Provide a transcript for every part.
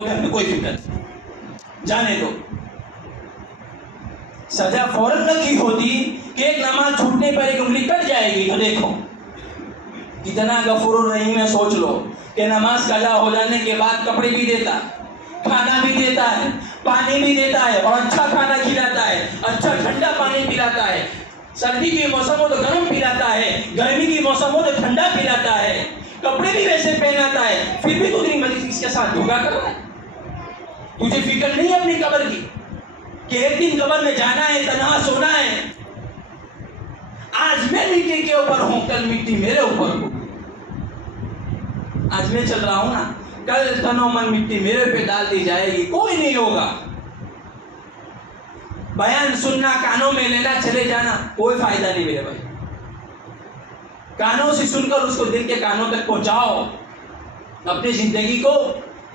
میں کوئی فکر نہیں، جانے دو. سزا فوراً نہ کی ہوتی کہ ایک نماز چھوٹنے پر ایک انگلی کٹ جائے گی. تو دیکھو کتنا غفور الرحیم ہے. سوچ لو کہ نماز قضا ہو جانے کے بعد کپڑے بھی دیتا ہے، کھانا بھی دیتا ہے، پانی بھی دیتا ہے، اور اچھا کھانا کھلاتا ہے، اچھا ٹھنڈا پانی پلاتا ہے. سردی کی موسم ہو تو گرم پلاتا ہے، گرمی کی موسم ہو تو ٹھنڈا پلاتا ہے، کپڑے بھی ویسے پہناتا ہے. پھر بھی تو تیری مرضی اس کے ساتھ دھوکا کر رہا ہے. تجھے فکر نہیں ہے اپنی قبر کی کہ ایک دن قبر میں جانا ہے، تنہا سونا ہے. آج میں مٹی کے اوپر ہوں، کل مٹی میرے اوپر ہو. آج میں چل رہا ہوں نا، کل تن و من مٹی میرے پہ ڈال دی جائے گی، کوئی نہیں ہوگا. بیان سننا، کانوں میں لینا، چلے جانا، کوئی فائدہ نہیں میرے بھائی. کانوں سے سن کر اس کو دل کے کانوں تک پہنچاؤ. اپنی زندگی کو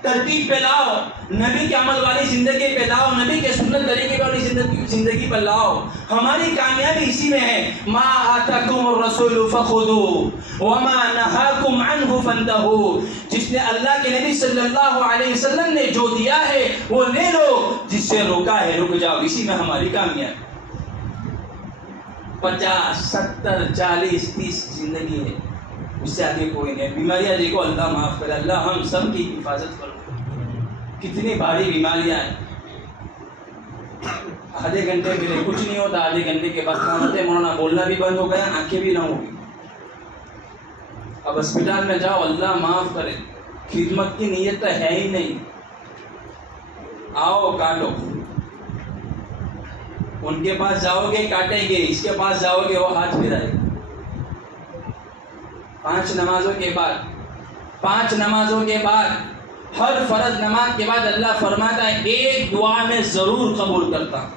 ترتیب پہ لاؤ، نبی کے عمل والی زندگی پہ لاؤ، نبی کے سنت طریقے والی زندگی پہ لاؤ. ہماری کامیابی اسی میں ہے. ما آتاکم الرسول فخذوه وما نهاکم عنہ فانتہوا. جس نے اللہ کے نبی صلی اللہ علیہ وسلم نے جو دیا ہے وہ لے لو، جس سے روکا ہے رک جاؤ. اسی میں ہماری کامیابی. 50 70 40 30 زندگی ہے، اس سے آگے کوئی نہیں. بیماریاں دیکھو، اللہ معاف کرے، اللہ ہم سب کی حفاظت کرو. کتنی بھاری بیماریاں ہیں. آدھے گھنٹے کے لیے کچھ نہیں ہوتا، آدھے گھنٹے کے بعد مولانا بولنا بھی بند ہو گیا، آنکھیں بھی نہ ہوگی. اب ہسپتال میں جاؤ، اللہ معاف کرے، خدمت کی نیت تو ہے ہی نہیں. آؤ کاٹو. ان کے پاس جاؤ گے کاٹیں گے، اس کے پاس جاؤ گے وہ ہاتھ پھرائے گا. 5 نمازوں کے بعد ہر فرض نماز کے بعد اللہ فرماتا ہے ایک دعا میں ضرور قبول کرتا ہوں.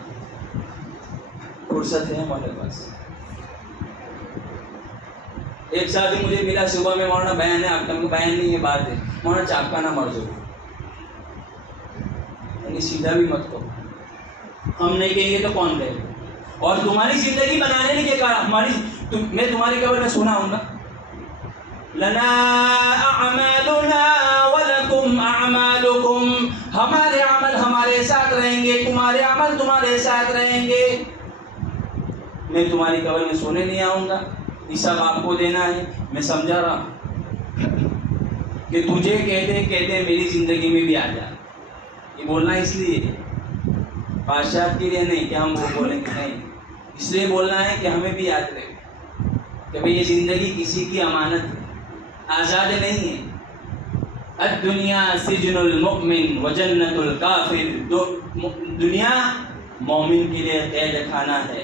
فرصت ہے ہمارے پاس. ایک ساتھی مجھے ملا صبح میں، مولانا بیان ہے آپ کا. بیان نہیں ہے، بات ہے. مولانا چاپ کا نہ مر جاؤ، یعنی سیدھا بھی مت کرو. ہم نہیں کہیں گے تو کون کہے گا؟ اور تمہاری زندگی بنانے نے کیا کہا؟ میں تمہاری قبر میں سنا ہوں گا، لنا اعمالنا ولکم اعمالکم. ہمارے عمل ہمارے ساتھ رہیں گے، تمہارے عمل تمہارے ساتھ رہیں گے. میں تمہاری قبر میں سونے نہیں آؤں گا، حساب آپ کو دینا ہے. میں سمجھا رہا ہوں کہ تجھے کہتے میری زندگی میں بھی آ جا. یہ بولنا اس لیے بادشاہ کے لیے نہیں کہ ہم وہ بولیں گے، نہیں، اس لیے بولنا ہے کہ ہمیں بھی یاد رہے کہ بھئی یہ زندگی کسی کی امانت ہے، آزاد نہیں ہے. الدنیا سجن المؤمن وجنت الکافر. دنیا مومن کے لیے قید خانہ ہے،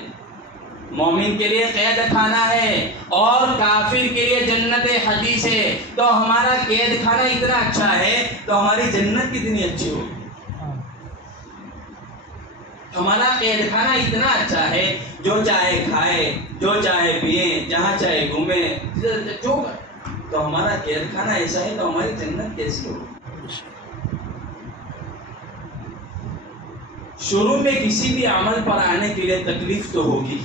مومن کے لیے قید خانہ ہے، اور کافر کے لیے جنت حدیث ہے. تو ہمارا قید خانہ اتنا اچھا ہے تو ہماری جنت کتنی اچھی ہوگی. ہمارا قید خانہ اتنا اچھا ہے، جو چاہے کھائے، جو چاہے پیے، جہاں چاہے گھومے، جو. تو ہمارا قید خانہ ایسا ہے تو ہماری جنت کیسی ہوگی. شروع میں کسی بھی عمل پر آنے کے لیے تکلیف تو ہوگی.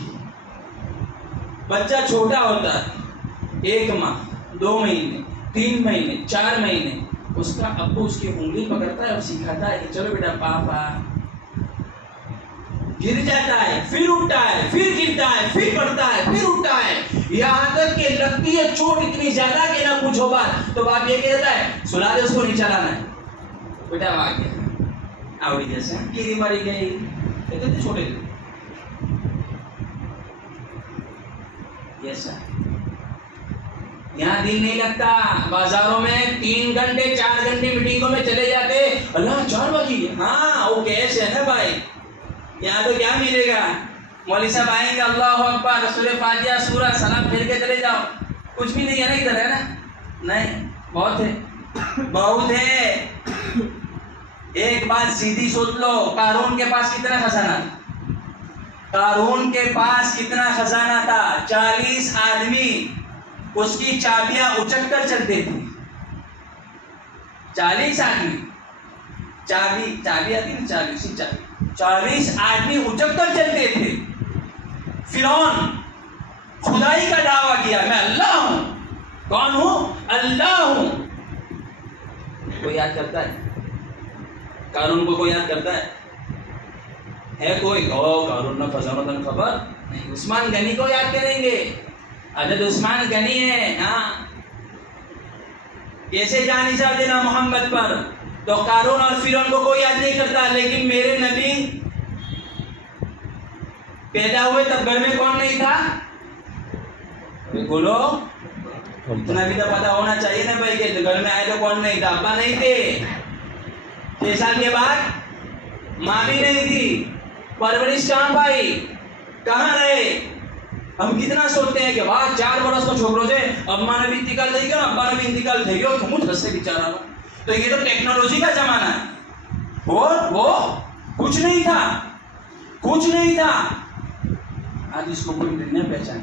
بچہ چھوٹا ہوتا ہے، 1 ماہ 2 مہینے 3 مہینے 4 مہینے، اس کا ابو اس کی انگلی پکڑتا ہے اور سکھاتا ہے کہ چلو بیٹا پاپا. گر جاتا ہے، پھر اٹھتا ہے، پھر گرتا ہے، پھر پڑتا ہے، پھر اٹھتا ہے، یہاں تک کہ لگتی ہے چوٹ اتنی زیادہ کہ نہ پوچھو بات. تو باپ یہ کہتا ہے سلا دے اس کو، نہیں چلانا ہے. بیٹا آ گیا آوڑی جیسے کیری ماری گئی، کہتے چھوٹے تھے. ایسا یہاں دل نہیں لگتا. بازاروں میں 3 گھنٹے 4 گھنٹے میٹنگوں میں چلے جاتے. اللہ 4 بجے، ہاں وہ کیش ہے نا بھائی. یہاں تو کیا ملے گا؟ مولوی صاحب آئیں گے، اللہ اکبر، سورہ فاتحہ سورہ، سلام پھیر کے چلے جاؤ. کچھ بھی نہیں ہے نا ادھر، ہے نا؟ نہیں، بہت ہے، بہت ہے. ایک بات سیدھی سوچ لو، قارون کے پاس کتنا خزانہ تھا؟ قارون کے پاس کتنا خزانہ تھا؟ 40 آدمی اس کی چابیاں اچک کر چلتے تھے. 40 آدمی، چابی آتی نا، 40 آدمی اچک کر چلتے تھے. فرعون خدائی کا دعویٰ کیا، میں اللہ ہوں. کون ہوں؟ اللہ ہوں. کوئی یاد کرتا ہے؟ قارون کو کوئی یاد کرتا ہے کوئی؟ قارون نہ خزانہ تن خبر نہیں. عثمان غنی کو یاد کریں گے. حضرت عثمان غنی ہے. ہاں کیسے جان نثار دینا محمد پر. تو قارون اور فرعون کو کوئی یاد نہیں کرتا. لیکن میرے نبی پیدا ہوئے تب گھر میں کون نہیں تھا؟ بولو. اتنا بھی تو پتا ہونا چاہیے نا بھائی کہ گھر میں آئے تو کون نہیں تھا؟ ابا نہیں تھے. 6 سال کے بعد ماں بھی نہیں تھی. پرورش کہاں پائی؟ کہاں رہے؟ ہم کتنا سوچتے ہیں کہ واہ 4 برس کو چھوکروں سے اما نے بھی انتقال دے گیا, ابا نے بھی انتقال دے گیا, کمت ہنسے بیچارہ. تو یہ تو ٹیکنالوجی کا زمانہ ہے. اور وہ کچھ نہیں تھا, کچھ نہیں تھا. آج اس کو کوئی نہیں پہچان.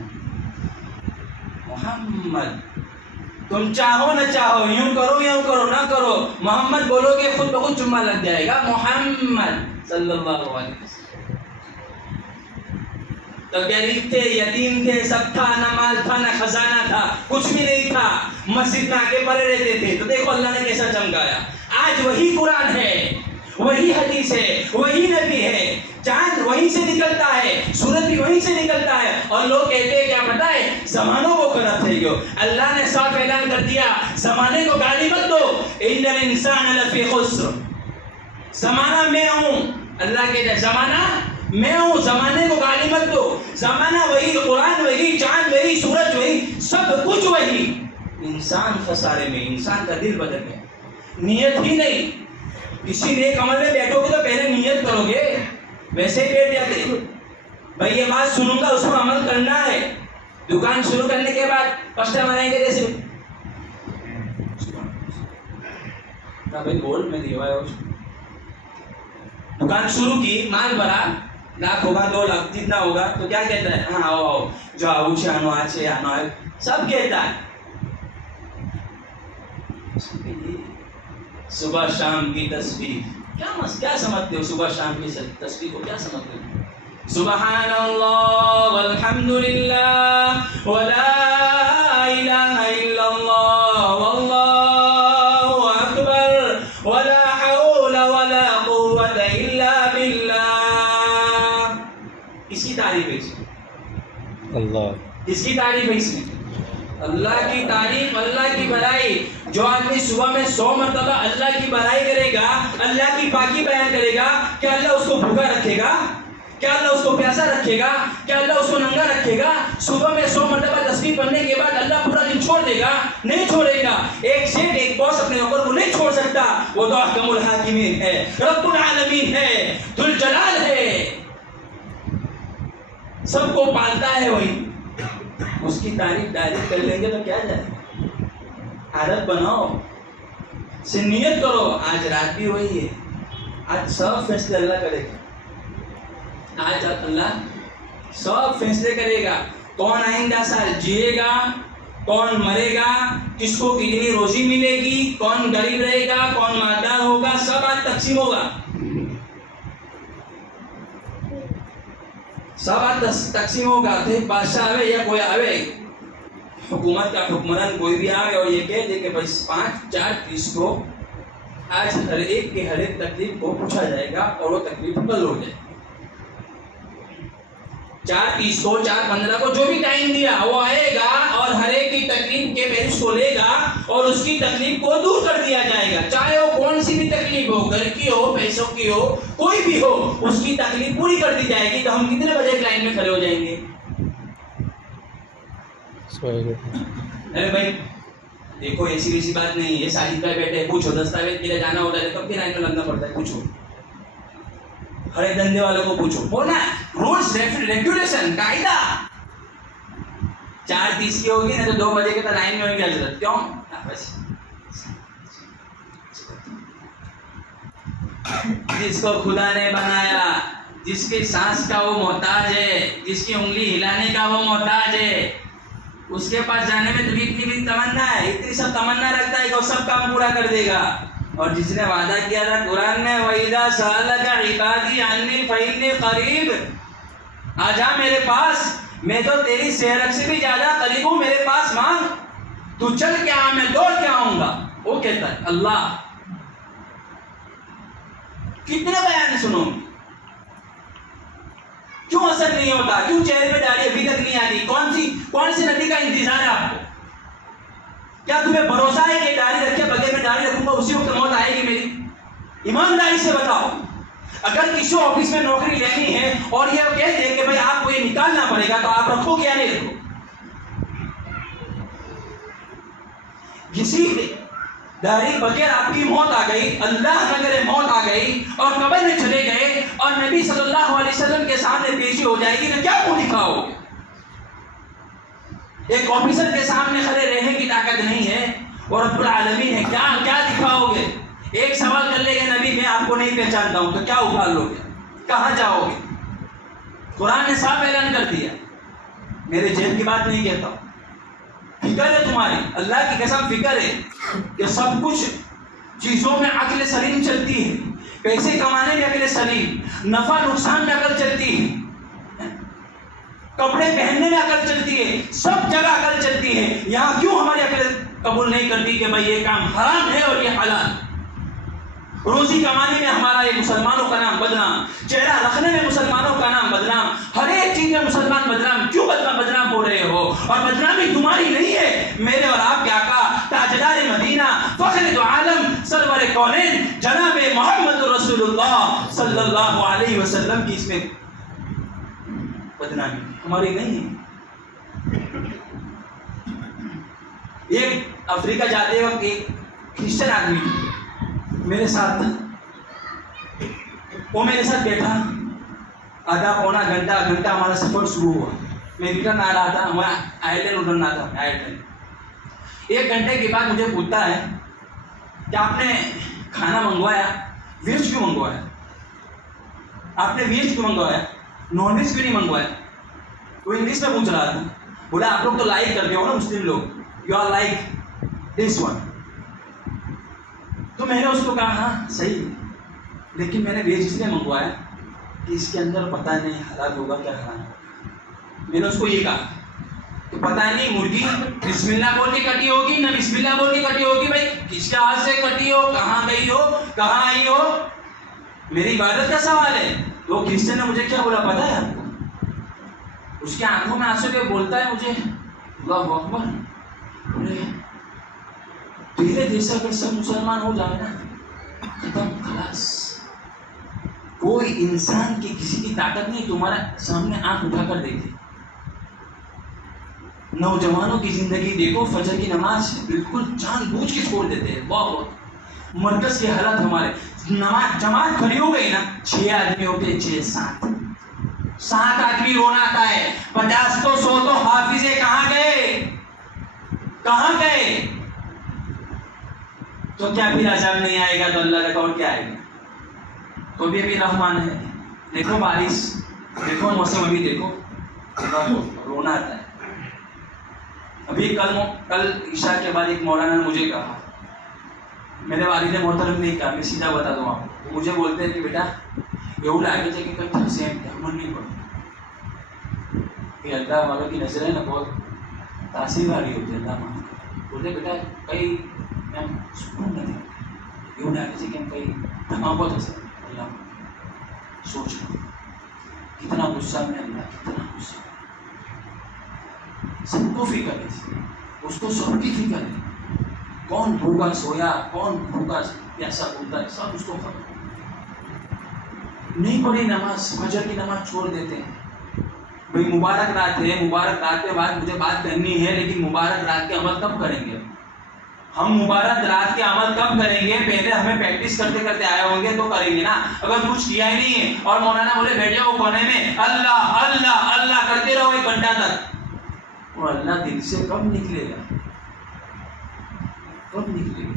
محمد تم چاہو نہ چاہو, یوں کرو نہ کرو, محمد بولو گے خود بخود جمعہ لگ جائے گا. محمد صلی اللہ علیہ وسلم. تو غریب تھے, یتیم تھے, سب تھا, نہ مال تھا نہ خزانہ تھا, کچھ بھی نہیں تھا. مسجد میں آگے پڑے رہتے تھے. تو دیکھو اللہ نے کیسا چمکایا. آج وہی قرآن ہے, وہی حدیث ہے, وہی نبی ہے. چاند وہیں سے نکلتا ہے, سورج بھی وہیں سے نکلتا ہے. اور لوگ کہتے ہیں کیا پتہ ہے, زمانوں کو خراب تھے گو. اللہ نے صاف اعلان کر دیا زمانے کو گالی مت دو. ان الانسان لفی خسر. زمانہ میں ہوں. اللہ کہتا ہے زمانہ میں ہوں, زمانے کو گالی مت دو. زمانہ وہی, قرآن وہی, چاند وہی, سورج وہی, سب کچھ وہی. انسان خسارے میں, انسان کا دل بدل گیا. نیت ہی نہیں. کسی نیک عمل میں بیٹھو گے تو پہلے نیت کرو گے, ویسے ہی بیٹھ جاتے. بھائی یہ بات سنوں گا, اس کو عمل کرنا ہے. دکان شروع کرنے کے بعد کسٹمر آئیں گے جیسے بھائی بول میں دیوا ہے. دکان شروع کی, مال بھرا, لاکھ ہوگا 2 لاکھ جتنا ہوگا, تو کیا کہتا ہے؟ ہاں آؤ جو آؤ آنو آچے آنو ہے, سب کہتا ہے. صبح شام کی تسبیح کیا سمجھتے ہو؟ صبح شام کی تسبیح کو کیا سمجھتے ہو؟ سبحان اللہ والحمد للہ ولا الہ الا اللہ واللہ اکبر ولا حول ولا قوت الا باللہ. اس کی تعریف ہے اس میں. اللہ اس کی تعریف ہے اس میں. اللہ کی تعریف, اللہ کی بڑائی. جو آدمی صبح میں 100 مرتبہ اللہ کی بڑائی کرے گا, اللہ کی پاکی بیان کرے گا, کیا اللہ اس کو بھوکا رکھے گا؟ کیا اللہ اس کو پیاسا رکھے گا؟ کیا اللہ اس کو ننگا رکھے گا؟ صبح میں 100 مرتبہ تسبیح پڑھنے کے بعد اللہ پورا دن چھوڑ دے گا؟ نہیں چھوڑے گا. ایک شیخ, ایک باس اپنے نوکر کو نہیں چھوڑ سکتا. وہ تو احکم الحاکمین ہے, رب العالمین ہے, ذوالجلال ہے, سب کو پالتا ہے وہی. اس کی تعریف ڈائریکٹ کر لیں گے تو کیا جائے. عادت بناؤ, سے نیت کرو. آج رات بھی وہی ہے. آج سب فیصلے اللہ کرے گا. آج اللہ سب فیصلے کرے گا. کون آئندہ سال جیے گا, کون مرے گا, کس کو کتنی روزی ملے گی, کون غریب رہے گا, کون مالدار ہوگا, سب آج تقسیم ہوگا. سب آج تقسیم ہوگا. تو ایک بادشاہ آوے یا کوئی آوے, حکومت کا حکمران کوئی بھی آوے اور یہ کہہ دے کہ بھائی 5 4 30 کو آج ہر ایک کے ہر ایک تکلیف کو پوچھا جائے گا اور وہ تکلیف حل ہو جائے. 4 30 کو 4 15 کو جو بھی ٹائم دیا وہ آئے گا اور ہر ایک کی تکلیف کے فہرست کو لے گا اور اس کی تکلیف کو دور کر دیا جائے گا. چاہے وہ کون سی بھی تکلیف ہو, گھر کی ہو, پیسوں کی ہو, کوئی بھی ہو, اس کی تکلیف پوری کر دی جائے گی. تو ہم کتنے بجے لائن میں کھڑے ہو جائیں گے؟ ارے بھائی دیکھو ایسی ویسی بات نہیں ہے. شاہد بھائی بیٹھے, پوچھو دستاویز کے لیے جانا ہوتا ہے کب بھی لائن میں لگنا پڑتا ہے, پوچھو. ہر ایک دھندے والوں کو پوچھو, ہونا رولز ریگولیشن قاعدہ. 4 30 کی ہوگی نا تو 2 بجے کے تو لائن میں ہوگی حضرت. کیوں؟ جس کو خدا نے بنایا, جس کی سانس کا وہ محتاج ہے, جس کی انگلی ہلانے کا وہ محتاج ہے, اس کے پاس جانے میں تجھے اتنی بھی تمنا ہے, اتنی سب تمنا رکھتا ہے کہ وہ سب کام پورا کر دے گا. اور جس نے وعدہ کیا تھا قرآن میں وَإِذَا سَأَلَكَ عِبَادِي عَنِّي فَإِنِّي قَرِيبٌ, آ جا میرے پاس, میں تو تیری سیرک سے بھی زیادہ قریب ہوں, میرے پاس مانگ, تو چل کے آ, میں دوڑ کے آؤں گا. وہ کہتا ہے اللہ کتنے بیان سنو گے؟ کیوں اثر نہیں ہوتا؟ کیوں چہرے پہ داڑھی ابھی تک نہیں آتی؟ کون سی نبی کا انتظار ہے آپ کو؟ کیا تمہیں بھروسہ ہے کہ داڑھی رکھے بغیر میں داڑھی رکھوں گا اسی وقت موت آئے گی میری؟ ایمانداری سے بتاؤ، اگر کسی آفس میں نوکری لینی ہے اور یہ کہہ دے کہ بھائی آپ کو یہ نکالنا پڑے گا تو آپ رکھو یا نہیں رکھو؟ کسی داڑھی بغیر آپ کی موت آ گئی، اللہ نہ کرے موت آ گئی اور قبر میں چلے گئے اور نبی صلی اللہ علیہ وسلم کے سامنے پیشی ہو جائے گی تو کیا منہ دکھاؤ گے؟ ایک آفیسر کے سامنے کھڑے رہنے کی طاقت نہیں ہے اور رب العالمین ہے، کیا دکھاؤ گے؟ ایک سوال کر لے گا نبی میں آپ کو نہیں پہچانتا ہوں تو کیا اٹھا لو گے؟ کہاں جاؤ گے؟ قرآن نے صاف اعلان کر دیا، میرے جیب کی بات نہیں کہتا ہوں، فکر ہے تمہاری، اللہ کی قسم فکر ہے کہ سب کچھ چیزوں میں عقل سلیم چلتی ہے، پیسے کمانے میں عقل سلیم، نفع نقصان میں عقل چلتی ہے، کپڑے پہننے میں عقل چلتی ہے، سب جگہ عقل چلتی ہے، یہاں کیوں ہماری عقل قبول نہیں کرتی کہ بھائی یہ کام حرام ہے اور یہ حلال؟ روزی کمانے میں ہمارا یہ مسلمانوں کا نام بدنام، چہرہ رکھنے میں مسلمانوں کا نام بدنام، ہر ایک چیز میں مسلمان بدنام، کیوں بدنام ہو رہے ہو؟ اور بدنامی تمہاری نہیں ہے، میرے اور آپ کے آقا تاجدار مدینہ فخر دو عالم سرور کونین جناب محمد رسول اللہ صلی اللہ علیہ وسلم کی اس میں بدنامی ہماری نہیں ہے۔ ایک افریقہ جاتے وقت ایک کرسچن آدمی میرے ساتھ تھا، وہ میرے ساتھ بیٹھا، آدھا پونا گھنٹہ ہمارا سفر شروع ہوا، میں ریٹرن آ رہا تھا، ہمارا آئرلینڈ اترنا تھا، آئرلینڈ۔ ایک گھنٹے کے بعد مجھے پوچھتا ہے کہ آپ نے کھانا منگوایا، ویج کیوں منگوایا؟ آپ نے ویج کیوں منگوایا، نان ویج کیوں نہیں منگوایا؟ وہ انگلش میں پوچھ رہا تھا، بولا آپ لوگ تو لائک کرتے ہو نا مسلم لوگ، you are like this one. تو میں نے اس کو کہا ہاں صحیح ہے، لیکن میں نے ویج اس لیے منگوایا کہ اس کے اندر پتہ نہیں حلال ہوگا کیا حرام ہوگا۔ میں نے اس کو یہ کہا کہ پتہ نہیں مرغی بسم اللہ بول کے کٹی ہوگی نہ بسم اللہ بول کے کٹی ہوگی، بھائی کس کے ہاتھ سے کٹی ہو، کہاں گئی ہو، کہاں آئی ہو، میری عبادت کا سوال ہے۔ وہ کرسچن نے مجھے کیا بولا پتہ ہے آپ کو؟ اس کے آنکھوں میں آنسو کے بولتا ہے مجھے، اللہ اکبر، بولے تیرے جیسا اگر سب مسلمان ہو جائے نا ختم، خلاص، کوئی انسان کی کسی کی طاقت نہیں تمہارا سامنے آنکھ اٹھا کر دیکھے۔ نوجوانوں کی زندگی دیکھو، فجر کی نماز بالکل جان بوجھ کے چھوڑ دیتے ہیں، بہت مرکز کے حالات ہمارے، نماز جماعت کھڑی ہو گئی نا، 6 آدمی ہوتے، 6-7 آدمی رونا آتا ہے، 50 تو 100 تو حافظے کہاں گئے؟ تو کیا پھر عذاب نہیں آئے گا تو اللہ کا اور کیا آئے گا؟ تو بھی ابھی رحمان ہے، دیکھو بارش، دیکھو موسم، ابھی دیکھو رونا آتا ہے۔ ابھی کل عشاء کے بعد ایک مولانا نے مجھے کہا، میرے والد محترم نے کہا، میں سیدھا بتا دوں آپ کو، مجھے بولتے ہیں کہ بیٹا یہ آگے جا کے کہیں حسین کیا من نہیں پڑتا کہ اللہ والوں کی نظریں نا بہت تاثیر والی ہوتی ہے، اللہ مان بولتے بیٹا کئی سکون نہیں یہ آگے جا کے کئی دھماک بہت حسین اللہ سوچ لو کتنا غصہ میں اللہ، کتنا غصہ، سب کو فکر ہے، اس کو سب کی فکر ہے، کون بھوکا سویا، کون بھوکا پیاسا بولتا ہے، سب اس کو خبر۔ نہیں پڑھی نماز، فجر کی نماز چھوڑ دیتے ہیں، بھائی مبارک رات ہے، مبارک رات کے بعد مجھے بات کرنی ہے، لیکن مبارک رات کے عمل کب کریں گے؟ ہم مبارک رات کے عمل کب کریں گے؟ پہلے ہمیں پریکٹس کرتے کرتے آئے ہوں گے تو کریں گے نا، اگر کچھ کیا ہی نہیں ہے اور مولانا بولے بیٹھ جاؤ کونے میں اللہ اللہ اللہ کرتے رہو 1 گھنٹہ تک، اور اللہ دل سے کب نکلے گا؟ کب نکلے گا؟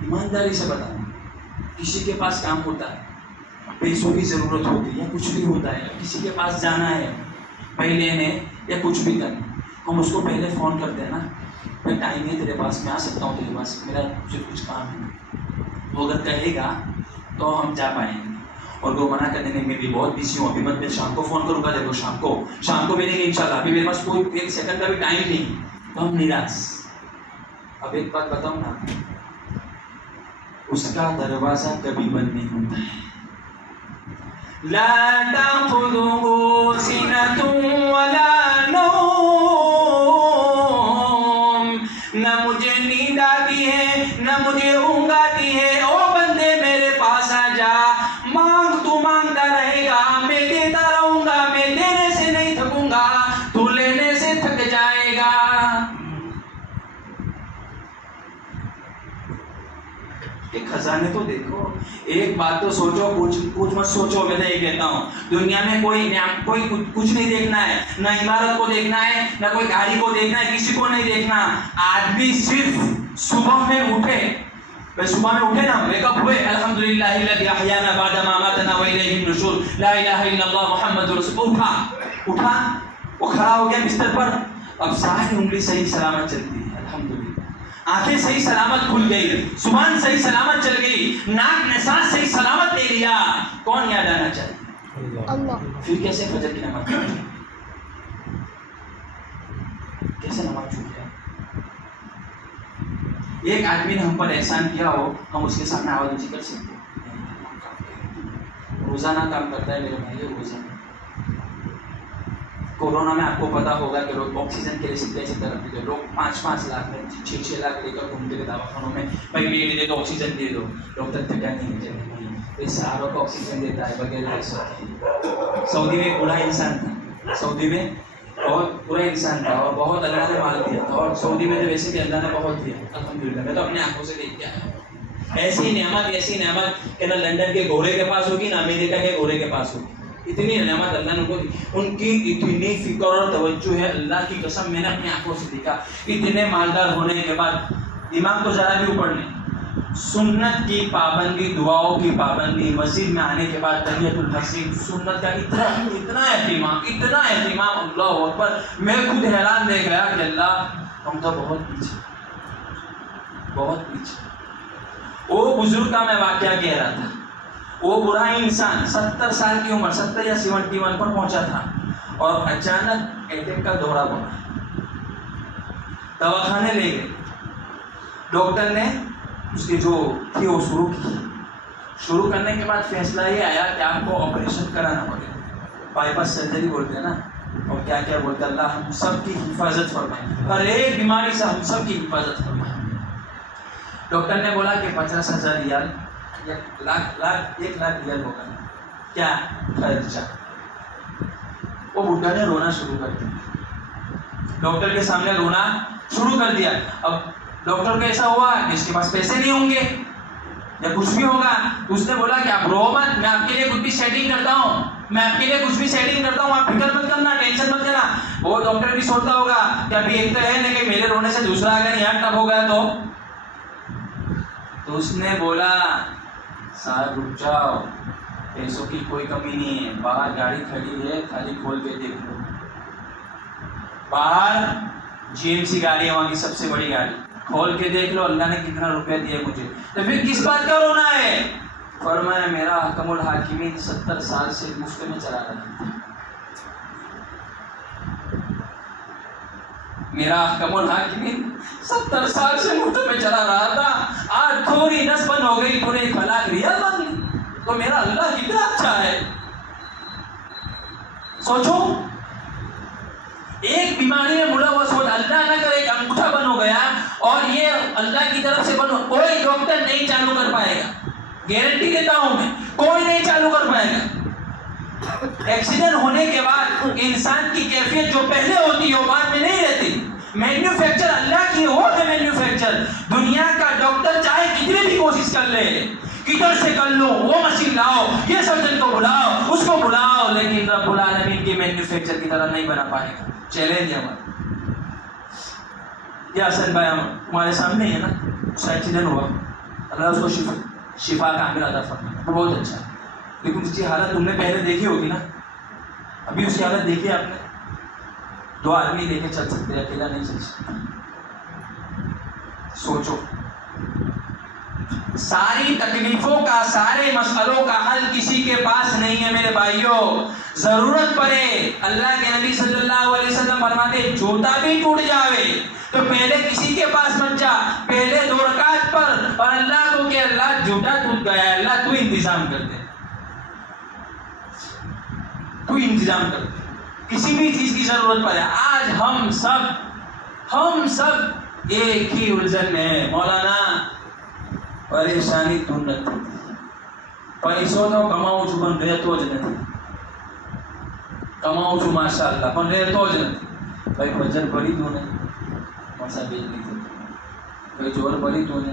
ایمانداری سے بتانا، کسی کے پاس کام ہوتا ہے، پیسوں کی ضرورت ہوتی ہے یا کچھ بھی ہوتا ہے، کسی کے پاس جانا ہے پہلے لینے یا کچھ بھی کرنا، ہم اس کو پہلے فون کرتے ہیں نا، میں ٹائم ہے تیرے پاس، میں آ سکتا ہوں تیرے پاس، میرا مجھے کچھ کام ہے، وہ اگر کہے گا تو ہم جا پائیں گے، اور وہ منع کر دینے میں بھی بہت بزی ہوں، ابھی مت، میں شام کو فون کروں گا، دیکھو شام کو ملیں گے انشاءاللہ، ابھی میرے پاس کوئی 1 سیکنڈ کا بھی ٹائم نہیں، تو ہم نراش۔ اب ایک بات بتاؤں نا، اس کا دروازہ کبھی بند نہیں ہوتا ہے. لا تأخذه سنة ولا نوم. نہ مجھے نیند آتی ہے نہ مجھے اونگ آتی ہے. او بندے میرے پاس آ جا, مانگ تو مانگتا رہے گا, میں دیتا رہوں گا, میں دینے سے نہیں تھکوں گا, تو لینے سے تھک جائے گا. ایک خزانے تو دیکھو, ایک بات تو سوچو, کچھ مت سوچو. میں تو یہ کہتا ہوں دنیا میں کوئی کچھ نہیں دیکھنا ہے, نہ عمارت کو دیکھنا ہے, نہ کوئی گاڑی کو دیکھنا ہے, کسی کو نہیں دیکھنا. آدمی صرف صبح میں اٹھے, صبح میں اٹھے نا, ویک اپ ہوئے, الحمدللہ الذی احیانا بعد ما اماتنا والیہ النشور, لا الہ الا اللہ محمد رسول. اٹھا, وہ کھڑا ہو گیا بستر پر, اب ساری انگلی صحیح سلامت چلتی ہے, الحمدللہ. آنکھیں صحیح سلامت کھل گئی, زبان صحیح سلامت چل گئی, ناک نے سانس صحیح سلامت لے لیا. کون یاد آنا چاہیے؟ اللہ. پھر کیسے فجر کی نماز چھوٹ گئی؟ کیسے نماز چھوٹ گیا؟ ایک آدمی نے ہم پر احسان کیا ہو, ہم اس کے سامنے آواز اونچی کر سکتے ہیں؟ روزانہ کام کرتا ہے میرے بھائی, روزانہ. کورونا میں آپ کو پتا ہوگا کہ لوگ آکسیجن کے لیے کیسے طرف تھے, لوگ 5-5 لاکھ میں 6-6 لاکھ لے کر گھومتے تھے دواخانوں میں, بھائی بیڈ دے دو, آکسیجن دے دو. ڈاکٹر تھکا نہیں, یہ ساروں کو آکسیجن دیتا ہے وغیرہ. سعودی میں ایک بوڑھا انسان تھا, سعودی میں بہت برا انسان تھا, اور بہت اللہ نے مال دیا تھا, اور سعودی میں تو ویسے بھی اللہ نے بہت دیا الحمدللہ. میں تو اپنے آنکھوں سے دیکھ کے آیا. ایسی نعمت کہ نہ لندن کے گھوڑے کے پاس ہوگی نہ امریکہ کے گھوڑے کے پاس ہوگی. اتنی نعمت اللہ نے کو دی, ان کی اتنی فکر اور توجہ ہے, اللہ کی قسم میں نے اپنی آنکھوں سے دیکھا. اتنے مالدار ہونے کے بعد دماغ تو ذرا بھی اوپر نہیں, سنت کی پابندی, دعاؤں کی پابندی, مسجد میں آنے کے بعد تحیۃ المسجد, سنت کا اتنا اہتمام, اللہ اکبر. میں خود حیران رہ گیا کہ اللہ ہم تو بہت پیچھے. وہ بزرگ کا میں واقعہ کہہ رہا تھا. وہ برا انسان 70 سال کی عمر, 70 یا 71 پر پہنچا تھا, اور اچانک اٹیک کا دورہ بنا. دواخانے لے گئے, ڈاکٹر نے اس کی جو تھی وہ شروع کرنے کے بعد فیصلہ یہ آیا کہ آپ کو آپریشن کرانا پڑے گا. بائی پاس سرجری بولتے ہیں نا, اور کیا کیا بولتے ہیں, اللہ ہم سب کی حفاظت فرمائے, ہر ایک بیماری سے ہم سب کی حفاظت فرمائے. ڈاکٹر نے بولا کہ 50,000 ریال, 1 لاکھ ریال ہوگا کیا خرچہ. وہ بڈھا نے رونا شروع کر دیا, ڈاکٹر کے سامنے رونا شروع کر دیا. اب ڈاکٹر کو ایسا ہوا کہ اس کے پاس پیسے نہیں ہوں گے یا کچھ بھی ہوگا, تو اس نے بولا کہ آپ رو مت, میں آپ کے لیے کچھ بھی سیٹنگ کرتا ہوں, آپ فکر مت کرنا, ٹینشن مت کرنا. وہ ڈاکٹر بھی سوچتا ہوگا کہ ابھی ایک تو ہے نا کہ میرے رونے سے دوسرا اگر یہاں ٹپ ہو گیا تو اس نے بولا صاحب رک جاؤ, پیسوں کی کوئی کمی نہیں ہے, باہر گاڑی کھڑی ہے, خالی کھول کے دیکھ لو. باہر GMC گاڑی ہے وہاں کی سب سے بڑی گاڑی, کھول کے دیکھ لو اللہ نے کتنا روپیہ دیا مجھے. تو پھر کس بات کا رونا ہے؟ فرمایا میرا حکم الحاکمین 70 سال سے مفت میں چلا رہا تھا. میرا حکم الحاکمین 70 سال سے مفت میں چلا رہا تھا, آج تھوڑی نس بند ہو گئی, تھوڑے 1 لاکھ ریال بن گئی, تو میرا اللہ کتنا اچھا ہے. سوچو, ایک بیماری میں ملوث ہو, اللہ نہ کرے ایک انگوٹھا بن ہو گیا, اور یہ اللہ کی طرف سے بنو, کوئی ڈاکٹر نہیں چالو کر پائے گا, گارنٹی دیتا ہوں میں, کوئی نہیں چالو کر پائے گا. ایکسیڈنٹ ہونے کے بعد انسان کی کیفیت جو پہلے ہوتی ہے وہ بعد میں نہیں رہتی. مینوفیکچر اللہ کی ہو ہے مینوفیکچر. دنیا کا ڈاکٹر چاہے کتنی بھی کوشش کر لے, کدھر سے کر لو, وہ مشین لاؤ, یہ سرجن کو بلاؤ, اس کو بلاؤ, لیکن رب العالمین کی مینوفیکچر کی طرح نہیں بنا پائے گا. چیلنج ہے ہمارا. یہ حسن بھائی ہمارے سامنے ہی ہے نا, اس کا ایکسیڈنٹ ہوا, اللہ اس کو شفا کامل عطا فرمائے, بہت اچھا. لیکن اس کی حالت تم نے پہلے دیکھی ہوگی نا, ابھی اس کی حالت دیکھی آپ نے. 2 آدمی لے کے چل سکتے, اکیلا نہیں چل سکتا. سوچو, ساری تکلیفوں کا، سارے مسئلوں کا حل کسی کے پاس نہیں ہے میرے بھائیوں. ضرورت پڑے اللہ کے نبی صلی اللہ علیہ وسلم فرماتے جوتا بھی ٹوٹ جاوے تو پہلے کسی کے پاس مت جا، پہلے 2 رکعت پر اور اللہ کو کہ اللہ جوتا ٹوٹ گیا ہے، اللہ تو انتظام کر دے، تو انتظام کر دے. کسی بھی چیز کی ضرورت پڑے. آج ہم سب ایک ہی الجھن میں ہیں. مولانا پریشانی دور નથી. પૈસો તો કમાઉં છું પણ રહેતો જ નથી. કમાઉં છું માશાઅલ્લાહ પણ રહેતો જ નથી. ભાઈ વજન પડી દો ને મસા બેજ નથી. ભાઈ જોર પડી દો ને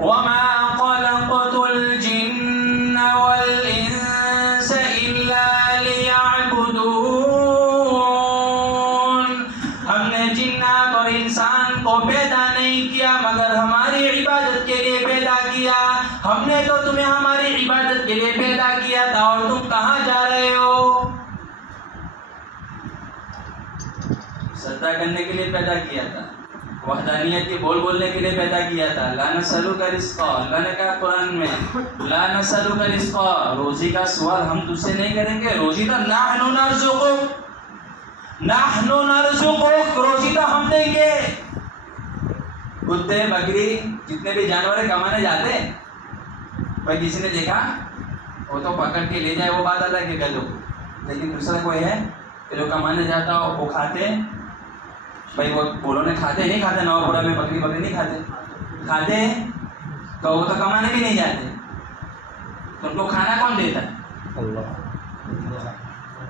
وما خلقت الجن والإنس إلا ليعبدون. ہم نے جنات اور انسان کو پیدا نہیں کیا مگر ہماری عبادت کے لیے پیدا کیا. ہم نے تو تمہیں ہماری عبادت کے لیے پیدا کیا تھا اور تم کہاں جا رہے ہو؟ سجدہ کرنے کے لیے پیدا کیا تھا، وحدانیت کے بولنے کے لیے پیدا کیا تھا. لا نسألک رزقا، اللہ نے کہا قرآن میں لا نسألک رزقا، روزی کا سوال ہم تجھ سے نہیں کریں گے. روزی تو نحن نرزقک، روزی تو ہم دیں گے. کتے بکری جتنے بھی جانور کمانے جاتے بھائی کسی نے دیکھا وہ تو پکڑ کے لے جائے وہ بات الگ ہے گلو، لیکن دوسرا کوئی ہے کہ جو کمانے جاتا ہو وہ کھاتے بھائی. وہ بولو نے کھاتے نہیں کھاتے، نوپورہ میں بکری نہیں کھاتے تو وہ تو کمانے بھی نہیں جاتے. تو ان کو کھانا کون دیتا ہے؟ اللہ.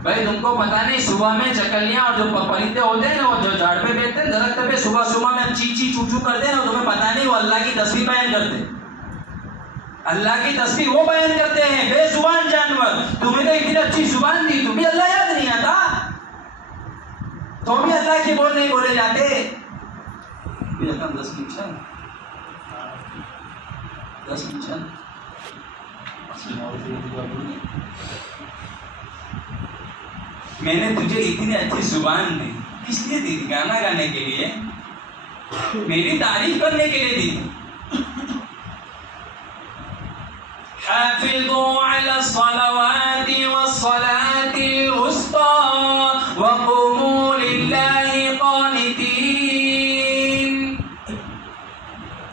بھائی تم کو پتا نہیں صبح میں چکلیاں اور جو پرندے ہوتے ہیں نا وہ جو جھاڑ پہ بیٹھتے ہیں درخت پہ صبح میں چی چو چو کرتے ہیں نا، تمہیں پتا نہیں وہ اللہ کی تسبیح بیان کرتے ہیں. اللہ کی تسبیح وہ بیان کرتے ہیں بے زبان جانور. تمہیں تو اتنی اچھی زبان دی، تمہیں اللہ یاد نہیں آتا تو بھی اللہ کے بول نہیں بولے جاتے. 10 منٹ میں نے تجھے اتنی اچھی زبان دی کس لیے دی تھی؟ گانا گانے کے لیے، میری تعریف کرنے کے لیے دی تھی. حافظوا على الصلوات